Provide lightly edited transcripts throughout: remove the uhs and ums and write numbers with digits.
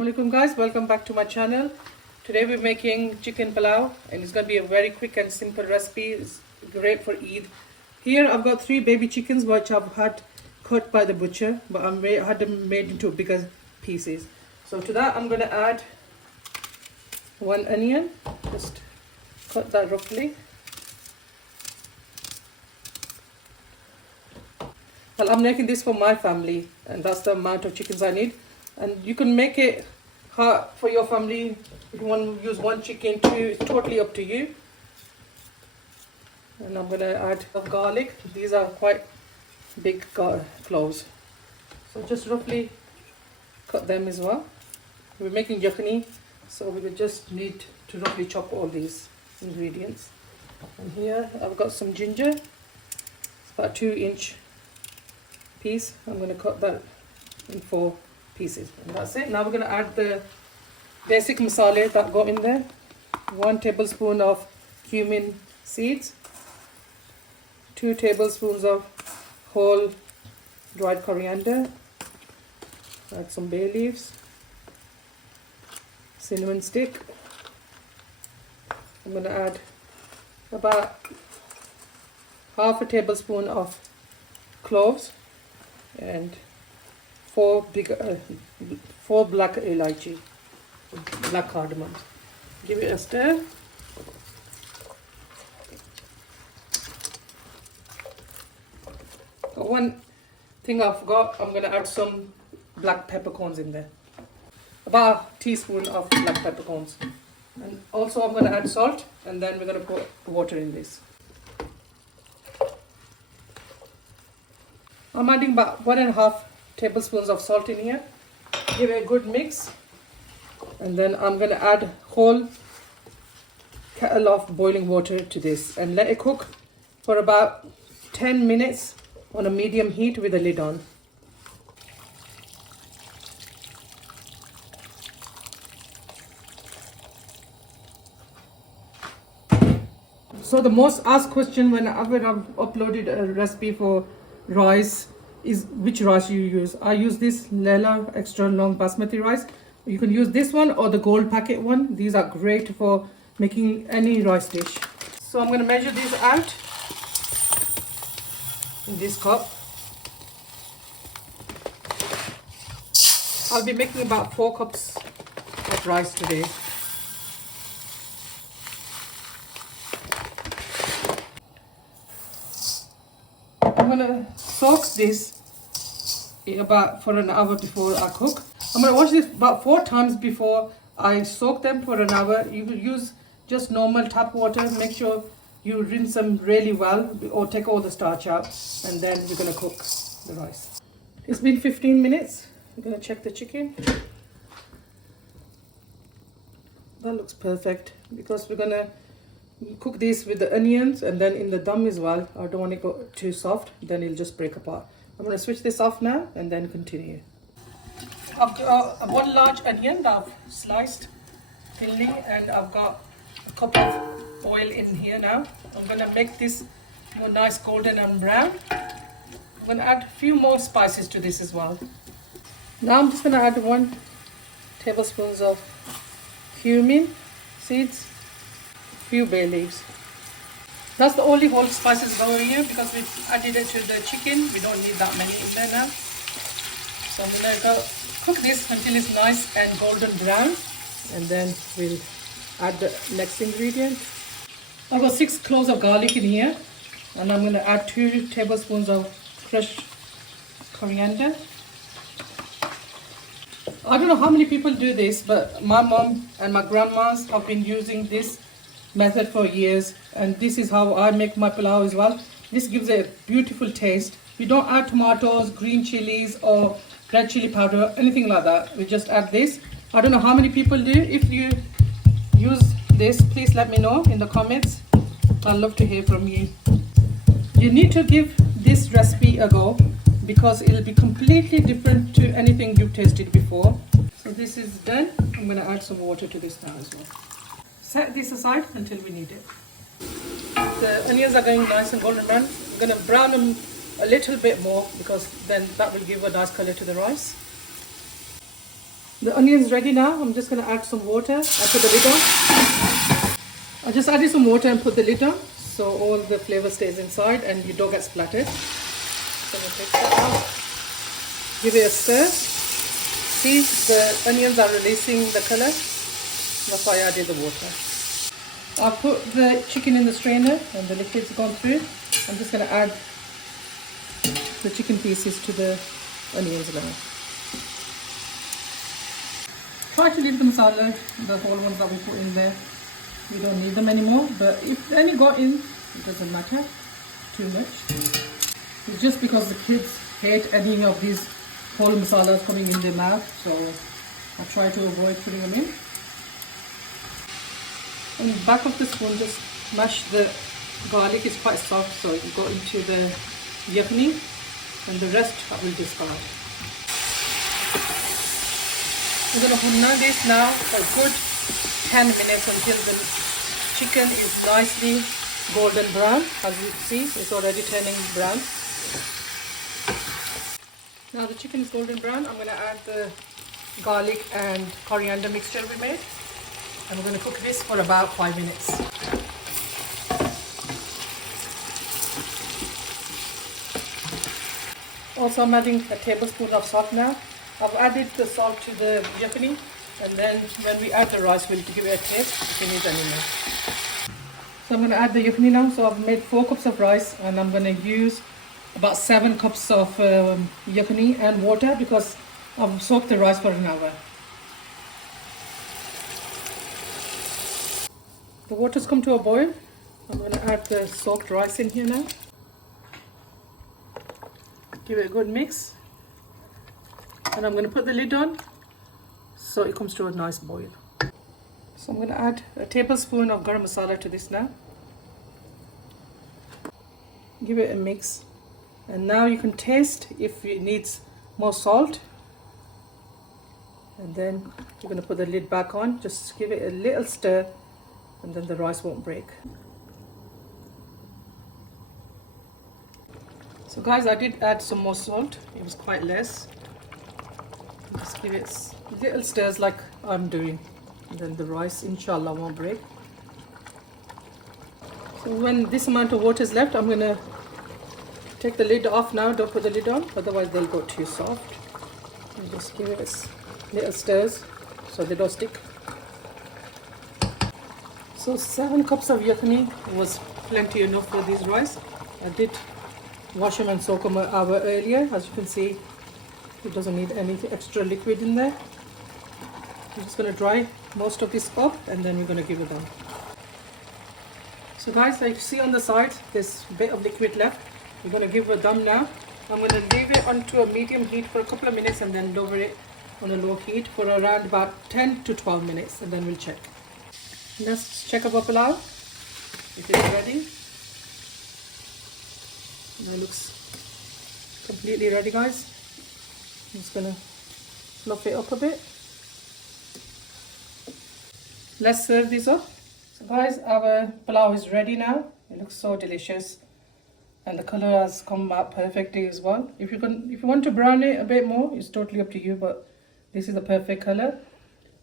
Assalamualaikum guys, welcome back to my channel. Today we're making chicken pilau and it's going to be a very quick and simple recipe. It's great for Eid. Here I've got 3 baby chickens which I've had cut by the butcher, but I had them made into bigger pieces. So to that I'm going to add 1 onion, just cut that roughly. Well, I'm making this for my family and that's the amount of chickens I need. And you can make it for your family. If you want to use 1 chicken, 2, it's totally up to you. And I'm going to add some garlic. These are quite big cloves. So just roughly cut them as well. We're making yakhni, so we will just need to roughly chop all these ingredients. And here I've got some ginger. It's about 2-inch piece. I'm going to cut that in 4 pieces. And that's it. Now we're going to add the basic masala that go in there. 1 tablespoon of cumin seeds, 2 tablespoons of whole dried coriander, add some bay leaves, cinnamon stick. I'm going to add about half a tablespoon of cloves and 4 black elaichi, black cardamoms. Give it a stir. One thing I forgot, I'm going to add some black peppercorns in there. About a teaspoon of black peppercorns. And also I'm going to add salt, and then we're going to put water in this. I'm adding about 1.5 tablespoons of salt in here. Give it a good mix, and then I'm going to add whole kettle of boiling water to this and let it cook for about 10 minutes on a medium heat with the lid on. So the most asked question whenever I've uploaded a recipe for rice is which rice you use. I use this Lela extra long basmati rice. You can use this one or the gold packet one. These are great for making any rice dish. So I'm going to measure these out in this cup. I'll be making about 4 cups of rice today. I'm going to soak this for an hour before I cook. I'm going to wash this about 4 times before I soak them for an hour. You will use just normal tap water. Make sure you rinse them really well or take all the starch out, and then we're going to cook the rice. It's been 15 minutes. I'm going to check the chicken. That looks perfect because we're going to cook this with the onions and then in the dum as well. I don't want it to go too soft, then it'll just break apart. I'm going to switch this off now and then continue. I've got 1 large onion that I've sliced thinly, and I've got a cup of oil in here now. I'm going to make this more nice golden and brown. I'm going to add a few more spices to this as well. Now I'm just going to add 1 tablespoon of cumin seeds, few bay leaves. That's the only whole spices going here because we've added it to the chicken. We don't need that many in there now. So I'm going to cook this until it's nice and golden brown, and then we'll add the next ingredient. I've got 6 cloves of garlic in here, and I'm going to add 2 tablespoons of crushed coriander. I don't know how many people do this, but my mom and my grandmas have been using this method for years, and this is how I make my pilau as well. This gives it a beautiful taste. We don't add tomatoes, green chilies or red chili powder, anything like that. We just add this. I don't know how many people do. If you use this, please let me know in the comments. I'd love to hear from you. You need to give this recipe a go because it'll be completely different to anything you've tasted before. So this is done. I'm going to add some water to this now as well. Set this aside until we need it. The onions are going nice and golden brown. I'm going to brown them a little bit more because then that will give a nice color to the rice. The onion's ready now. I'm just going to add some water. I put the lid on. I just added some water and put the lid on so all the flavor stays inside and you don't get splattered. So I'm going to take that out. Give it a stir. See, the onions are releasing the color. That's why I added the water. I'll put the chicken in the strainer and the liquid's gone through. I'm just going to add the chicken pieces to the onions now. Try to leave the masala, the whole ones that we put in there. We don't need them anymore, but if any got in, it doesn't matter too much. It's just because the kids hate any of these whole masalas coming in their mouth, so I try to avoid putting them in. On the back of the spoon, just mash the garlic. It's quite soft, so you go into the yakhni, and the rest I will discard. We're going to huna this now for a good 10 minutes until the chicken is nicely golden brown. As you see, it's already turning brown. Now the chicken is golden brown. I'm going to add the garlic and coriander mixture we made. And we're going to cook this for about 5 minutes. Also, I'm adding a tablespoon of salt now. I've added the salt to the yakhni, and then when we add the rice, we'll give it a taste if it needs any more. So I'm going to add the yakhni now. So I've made 4 cups of rice, and I'm going to use about 7 cups of yakhni and water because I've soaked the rice for an hour. The water's come to a boil. I'm going to add the soaked rice in here now. Give it a good mix. And I'm going to put the lid on so it comes to a nice boil. So I'm going to add a tablespoon of garam masala to this now. Give it a mix. And now you can taste if it needs more salt. And then you're going to put the lid back on. Just give it a little stir and then the rice won't break. So guys, I did add some more salt. It was quite less. Just give it little stirs like I'm doing. And then the rice, inshallah, won't break. So when this amount of water is left, I'm going to take the lid off now. Don't put the lid on, otherwise they'll go too soft. And just give it little stirs so they don't stick. So 7 cups of yakhni was plenty enough for this rice. I did wash them and soak them an hour earlier. As you can see, it doesn't need any extra liquid in there. I'm just going to dry most of this up and then we're going to give it done. So guys, like you see on the side, there's a bit of liquid left. We're going to give it a dum now. I'm going to leave it onto a medium heat for a couple of minutes and then lower it on a low heat for around about 10 to 12 minutes and then we'll check. Let's check our pilau. It is ready. And it looks completely ready, guys. I'm just gonna fluff it up a bit. Let's serve this up. So guys, our pilau is ready now. It looks so delicious. And the color has come out perfectly as well. If you want to brown it a bit more, it's totally up to you, but this is the perfect color.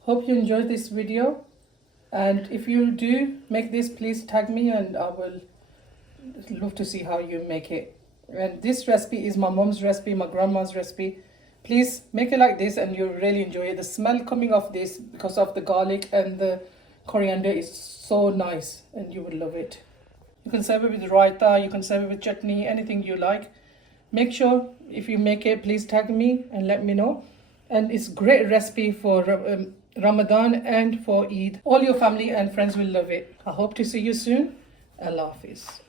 Hope you enjoyed this video. And if you do make this, please tag me and I will love to see how you make it. And this recipe is my mom's recipe, my grandma's recipe. Please make it like this and you'll really enjoy it. The smell coming off this because of the garlic and the coriander is so nice and you will love it. You can serve it with raita, you can serve it with chutney, anything you like. Make sure if you make it, please tag me and let me know. And it's a great recipe for Ramadan and for Eid. All your family and friends will love it. I hope to see you soon. Allah Hafiz.